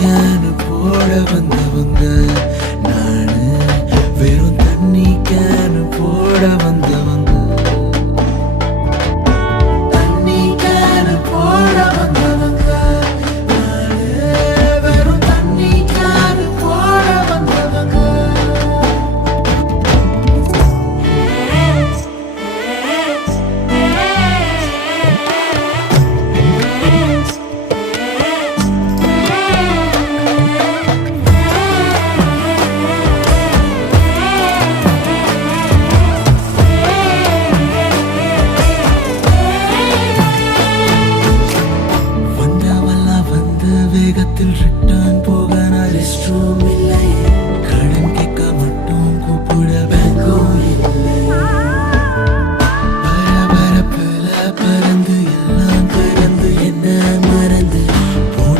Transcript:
Can போட வந்தவங்க நானு, வெறும் தண்ணி கேனு போட வந்தவங்க. தண்ணி கேனு போட வந்தவங்க நானு, வெறும் தண்ணி கேனு போட வந்தவங்க. வேகத்தில் ரிட்ட